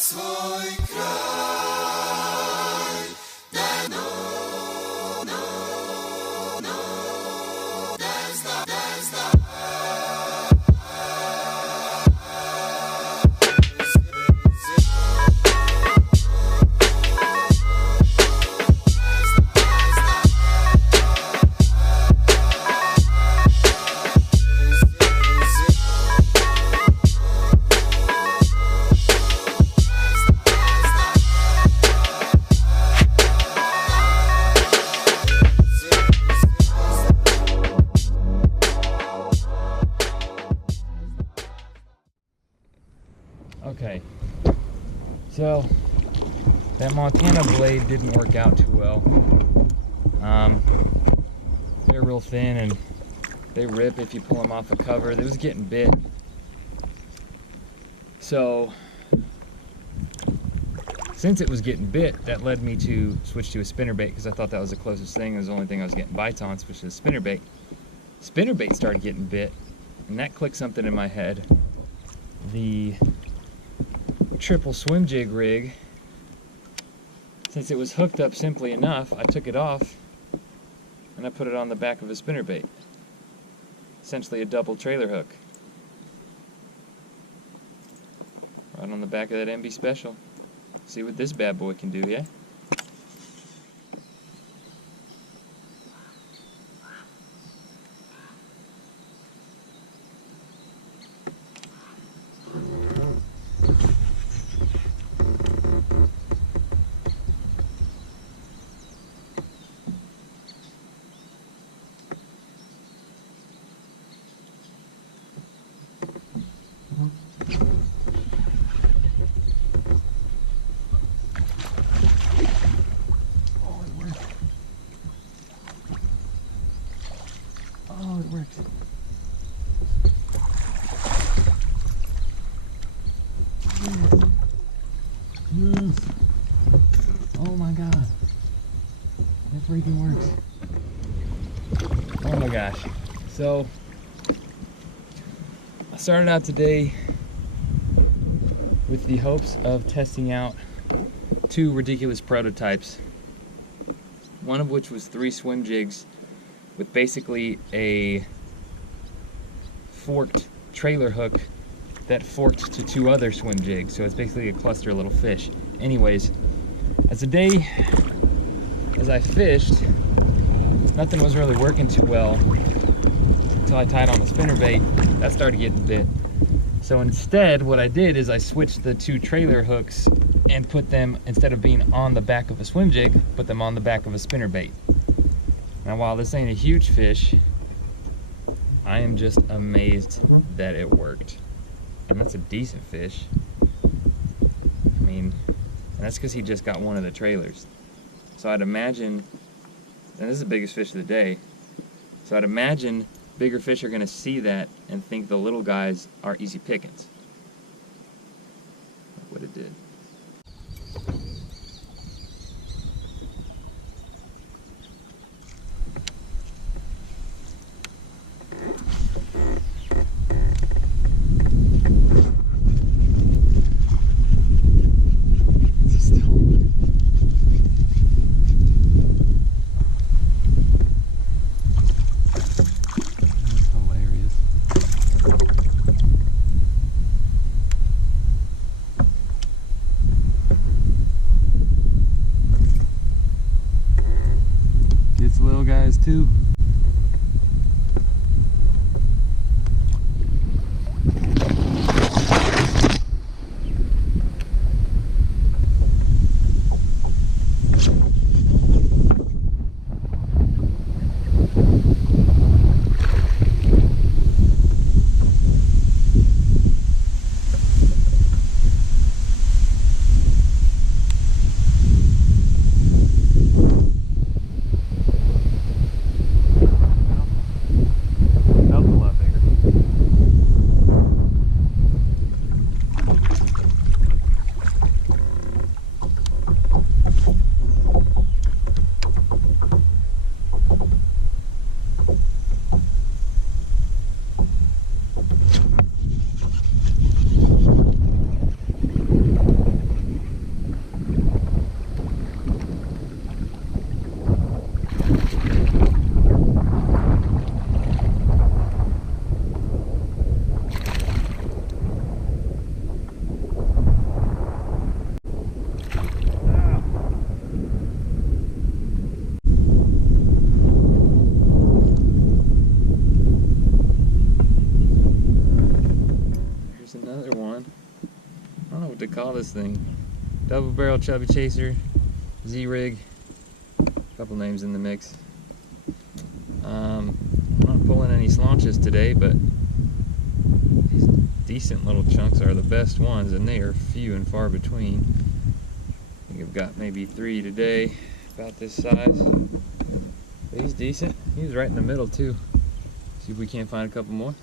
swój kraj. Okay, so that Montana blade didn't work out too well. They're real thin and they rip if you pull them off a cover. They was getting bit. So since it was getting bit, that led me to switch to a spinnerbait because I thought that was the closest thing. It was the only thing I was getting bites on, switched to a spinnerbait. Spinnerbait started getting bit, and that clicked something in my head. The triple swim jig rig, since it was hooked up simply enough, I took it off and I put it on the back of a spinnerbait. Essentially a double trailer hook. Right on the back of that MB Special. See what this bad boy can do, yeah? Oh, it works. Yes. Oh my god. That freaking works. Oh my gosh. So, I started out today with the hopes of testing out two ridiculous prototypes. One of which was 3 swim jigs with basically a forked trailer hook that forked to 2 other swim jigs. So it's basically a cluster of little fish. Anyways, as I fished, nothing was really working too well until I tied on the spinnerbait. That started getting bit. So instead, what I did is I switched the 2 trailer hooks and put them, instead of being on the back of a swim jig, put them on the back of a spinnerbait. Now, while this ain't a huge fish, I am just amazed that it worked. And that's a decent fish. I mean, and that's because he just got one of the trailers. So I'd imagine, and this is the biggest fish of the day, so I'd imagine bigger fish are going to see that and think the little guys are easy pickings. Look what it did. Little guys too. call this thing. Double barrel chubby chaser, Z-rig, couple names in the mix. I'm not pulling any slaunches today, but these decent little chunks are the best ones, and they are few and far between. I think I've got maybe 3 today, about this size. But he's decent. He was right in the middle too. See if we can't find a couple more.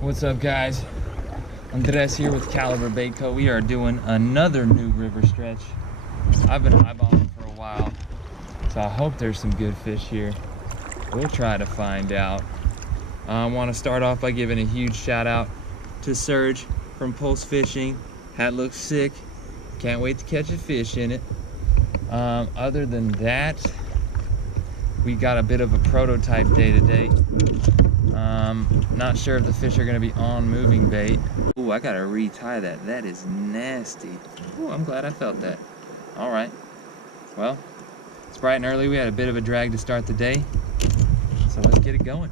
What's up, guys? Andres here with Caliber Bait Co. We are doing another new river stretch. I've been eyeballing for a while, so I hope there's some good fish here. We'll try to find out. I want to start off by giving a huge shout out to Serge from Pulse Fishing. Hat looks sick. Can't wait to catch a fish in it. Other than that, we got a bit of a prototype day today. Not sure if the fish are going to be on moving bait. Oh, I got to retie that. That is nasty. Oh, I'm glad I felt that. All right. Well, it's bright and early. We had a bit of a drag to start the day. So let's get it going.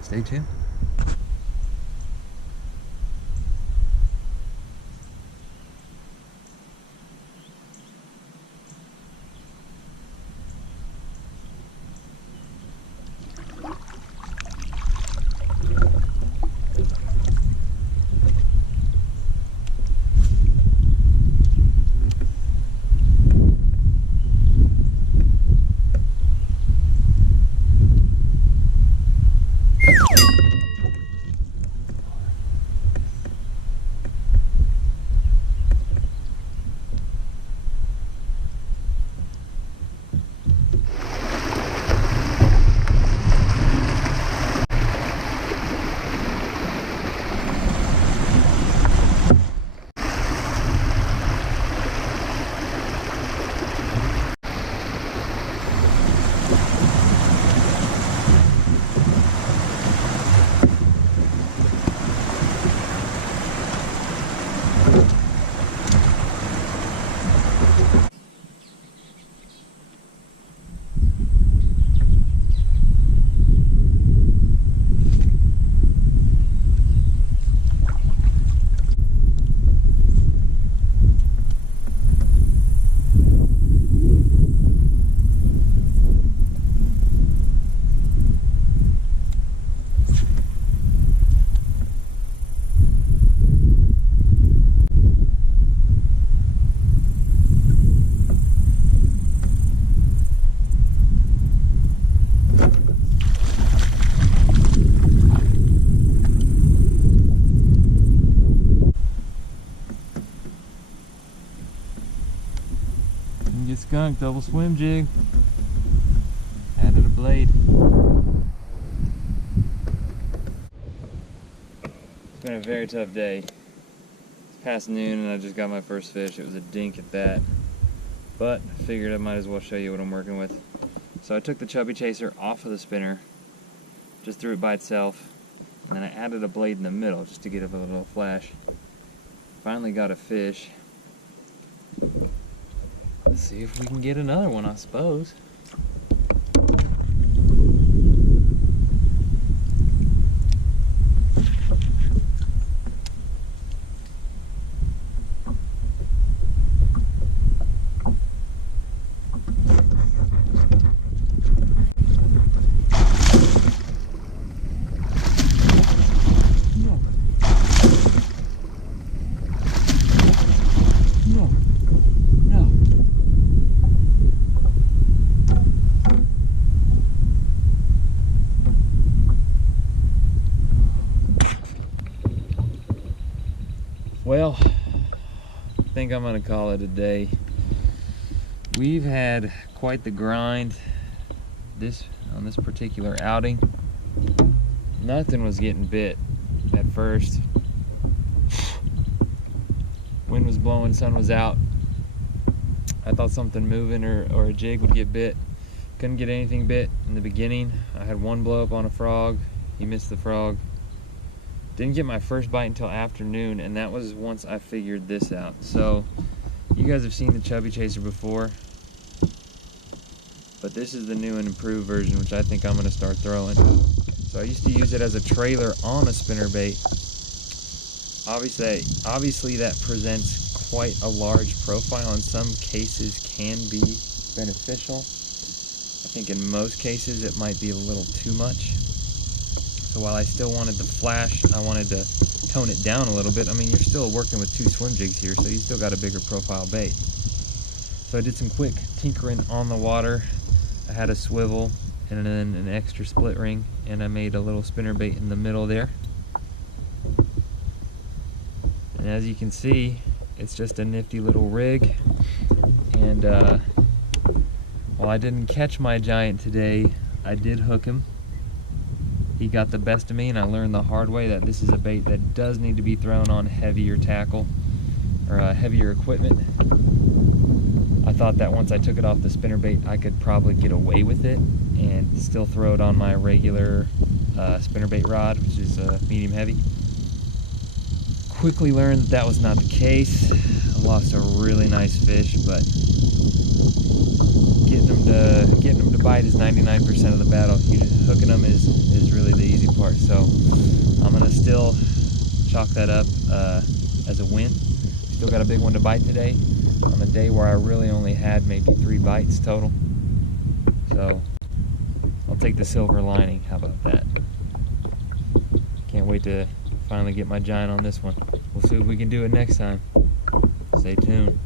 Stay tuned. Skunk, double swim jig. Added a blade. It's been a very tough day. It's past noon and I just got my first fish. It was a dink at that. But I figured I might as well show you what I'm working with. So I took the chubby chaser off of the spinner, just threw it by itself, and then I added a blade in the middle just to get a little flash. Finally got a fish. Let's see if we can get another one, I suppose. Well, I think I'm gonna call it a day. We've had quite the grind on this particular outing. Nothing was getting bit at first. Wind was blowing, sun was out. I thought something moving or a jig would get bit. Couldn't get anything bit in the beginning. I had one blow up on a frog. He missed the frog. Didn't get my first bite until afternoon, and that was once I figured this out. So you guys have seen the chubby chaser before, but this is the new and improved version, which I think I'm going to start throwing. So I used to use it as a trailer on a spinnerbait. Obviously that presents quite a large profile. In some cases can be beneficial. I think in most cases it might be a little too much. So while I still wanted the flash, I wanted to tone it down a little bit. I mean, you're still working with 2 swim jigs here, so you still got a bigger profile bait. So I did some quick tinkering on the water. I had a swivel and then an extra split ring, and I made a little spinnerbait in the middle there. And as you can see, it's just a nifty little rig. And while I didn't catch my giant today, I did hook him. He got the best of me, and I learned the hard way that this is a bait that does need to be thrown on heavier tackle or heavier equipment. I thought that once I took it off the spinnerbait, I could probably get away with it and still throw it on my regular spinnerbait rod, which is medium heavy. Quickly learned that that was not the case. I lost a really nice fish, but getting them to bite is 99% of the battle. Hooking them is really the easy part. So I'm gonna still chalk that up as a win. Still got a big one to bite today on a day where I really only had maybe 3 bites total. So I'll take the silver lining. How about that? Can't wait to finally get my giant on this one. We'll see if we can do it next time. Stay tuned.